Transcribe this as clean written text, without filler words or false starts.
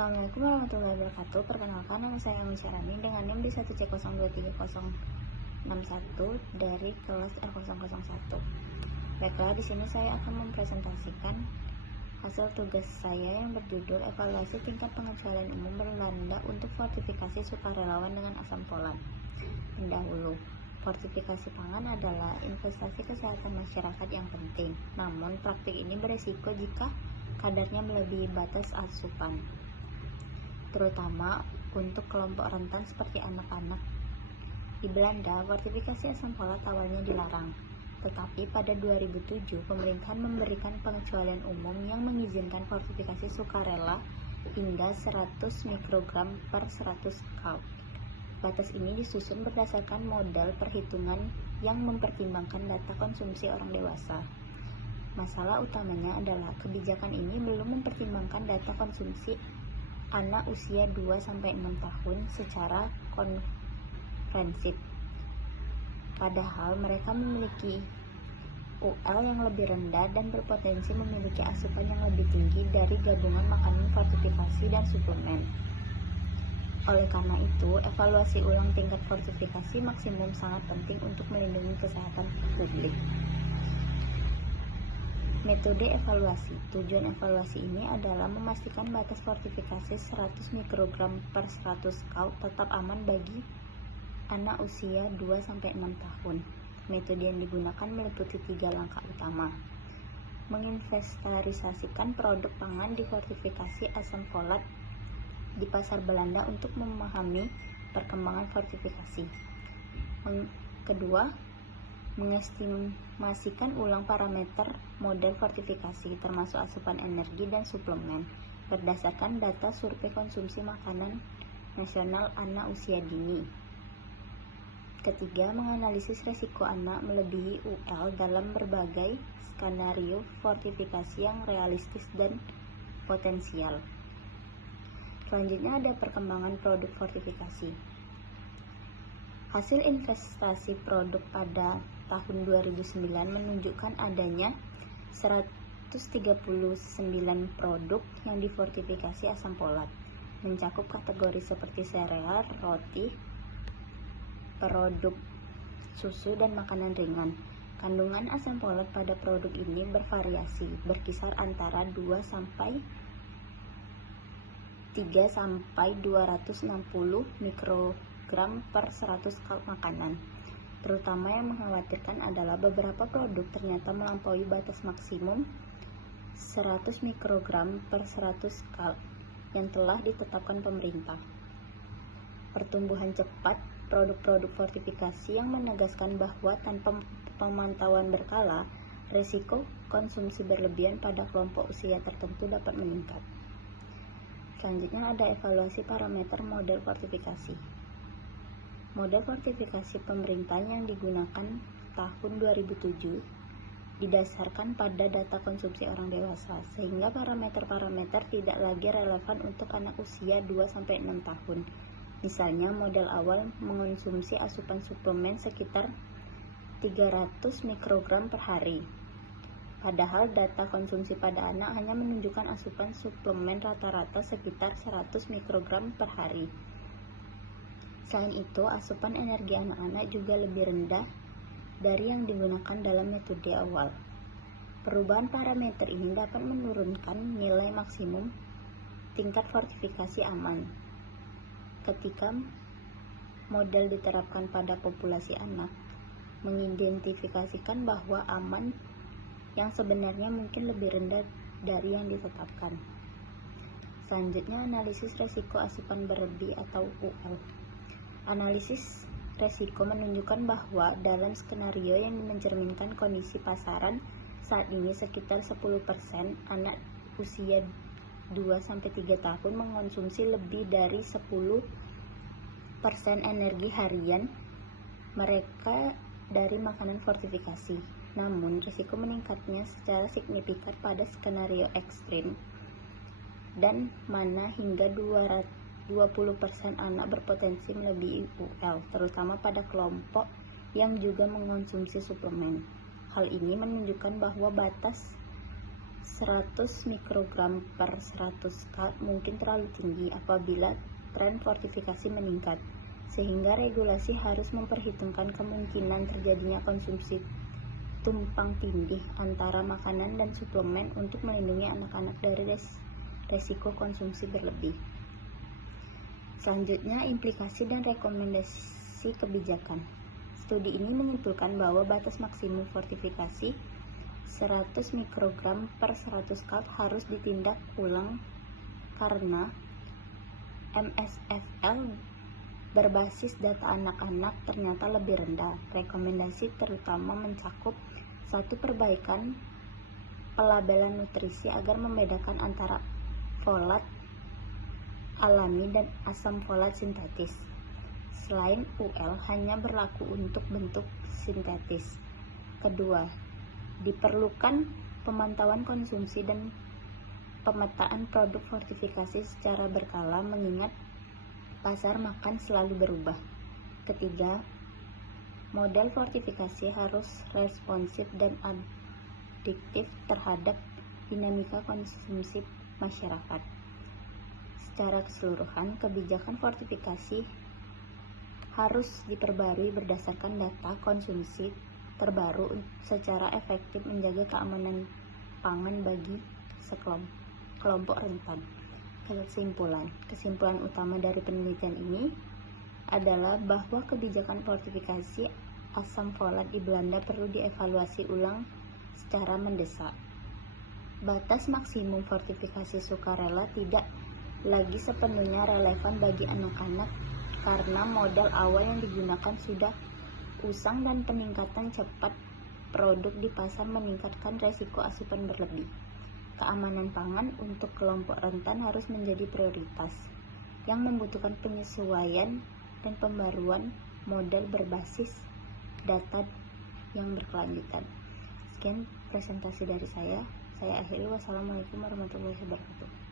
Assalamualaikum warahmatullahi wabarakatuh. Perkenalkan, nama saya Umi Syarani dengan NIM di 1C023061 dari kelas R001. Baiklah, di sini saya akan mempresentasikan hasil tugas saya yang berjudul Evaluasi Tingkat Pengecualian Umum Belanda untuk Fortifikasi Sukarelawan dengan Asam Folat. Pendahulu, fortifikasi pangan adalah investasi kesehatan masyarakat yang penting. Namun, praktik ini beresiko jika kadarnya melebihi batas asupan, terutama untuk kelompok rentan seperti anak-anak. Di Belanda, fortifikasi asam folat awalnya dilarang, tetapi pada 2007 pemerintahan memberikan pengecualian umum yang mengizinkan fortifikasi sukarela hingga 100 mikrogram per 100 kal. Batas ini disusun berdasarkan model perhitungan yang mempertimbangkan data konsumsi orang dewasa. Masalah utamanya adalah kebijakan ini belum mempertimbangkan data konsumsi anak usia 2-6 tahun secara komprehensif. Padahal mereka memiliki UL yang lebih rendah dan berpotensi memiliki asupan yang lebih tinggi dari gabungan makanan fortifikasi dan suplemen. Oleh karena itu, evaluasi ulang tingkat fortifikasi maksimum sangat penting untuk melindungi kesehatan publik. Metode evaluasi. Tujuan evaluasi ini adalah memastikan batas fortifikasi 100 mikrogram per 100 kal tetap aman bagi anak usia 2-6 tahun. Metode yang digunakan meliputi 3 langkah utama. Menginventarisasikan produk pangan di fortifikasi asam folat di pasar Belanda untuk memahami perkembangan fortifikasi. Kedua, mengestimasikan ulang parameter model fortifikasi termasuk asupan energi dan suplemen berdasarkan data survei konsumsi makanan nasional anak usia dini. Ketiga, menganalisis resiko anak melebihi UL dalam berbagai skenario fortifikasi yang realistis dan potensial. Selanjutnya ada perkembangan produk fortifikasi. Hasil investasi produk pada tahun 2009 menunjukkan adanya 139 produk yang difortifikasi asam folat, mencakup kategori seperti sereal, roti, produk susu, dan makanan ringan. Kandungan asam folat pada produk ini bervariasi, berkisar antara 3-260 mikrogram per 100 kal makanan. Terutama yang mengkhawatirkan adalah beberapa produk ternyata melampaui batas maksimum 100 mikrogram per 100 kal yang telah ditetapkan pemerintah. Pertumbuhan cepat produk-produk fortifikasi yang menegaskan bahwa tanpa pemantauan berkala, risiko konsumsi berlebihan pada kelompok usia tertentu dapat meningkat. Selanjutnya ada evaluasi parameter model fortifikasi. Model fortifikasi pemerintah yang digunakan tahun 2007 didasarkan pada data konsumsi orang dewasa, sehingga parameter-parameter tidak lagi relevan untuk anak usia 2-6 tahun. Misalnya, model awal mengonsumsi asupan suplemen sekitar 300 mikrogram per hari. Padahal data konsumsi pada anak hanya menunjukkan asupan suplemen rata-rata sekitar 100 mikrogram per hari. Selain itu, asupan energi anak-anak juga lebih rendah dari yang digunakan dalam metode awal. Perubahan parameter ini dapat menurunkan nilai maksimum tingkat fortifikasi aman. Ketika model diterapkan pada populasi anak, mengidentifikasikan bahwa aman yang sebenarnya mungkin lebih rendah dari yang ditetapkan. Selanjutnya, analisis resiko asupan berlebih atau UL. Analisis resiko menunjukkan bahwa dalam skenario yang mencerminkan kondisi pasaran saat ini sekitar 10% anak usia 2-3 tahun mengonsumsi lebih dari 10% energi harian mereka dari makanan fortifikasi. Namun, risiko meningkatnya secara signifikan pada skenario ekstrim dan mana hingga 20% anak berpotensi melebihi UL, terutama pada kelompok yang juga mengonsumsi suplemen. Hal ini menunjukkan bahwa batas 100 mikrogram per 100 kal mungkin terlalu tinggi apabila tren fortifikasi meningkat, sehingga regulasi harus memperhitungkan kemungkinan terjadinya konsumsi tumpang tindih antara makanan dan suplemen untuk melindungi anak-anak dari resiko konsumsi berlebih. Selanjutnya, implikasi dan rekomendasi kebijakan. Studi ini menyimpulkan bahwa batas maksimum fortifikasi 100 mikrogram per 100 kal harus ditindak ulang karena MSFL berbasis data anak-anak ternyata lebih rendah. Rekomendasi terutama mencakup satu, perbaikan pelabelan nutrisi agar membedakan antara folat alami dan asam folat sintetis. Selain UL hanya berlaku untuk bentuk sintetis. Kedua, diperlukan pemantauan konsumsi dan pemetaan produk fortifikasi secara berkala mengingat pasar makan selalu berubah. Ketiga, model fortifikasi harus responsif dan adiktif terhadap dinamika konsumsi masyarakat. Secara keseluruhan, kebijakan fortifikasi harus diperbarui berdasarkan data konsumsi terbaru secara efektif menjaga keamanan pangan bagi kelompok rentan. Kesimpulan utama dari penelitian ini adalah bahwa kebijakan fortifikasi asam folat di Belanda perlu dievaluasi ulang secara mendesak. Batas maksimum fortifikasi sukarela tidak lagi sepenuhnya relevan bagi anak-anak karena model awal yang digunakan sudah usang dan peningkatan cepat produk di pasar meningkatkan resiko asupan berlebih. Keamanan pangan untuk kelompok rentan harus menjadi prioritas yang membutuhkan penyesuaian dan pembaruan model berbasis data yang berkelanjutan. Sekian presentasi dari saya akhiri. Wassalamualaikum warahmatullahi wabarakatuh.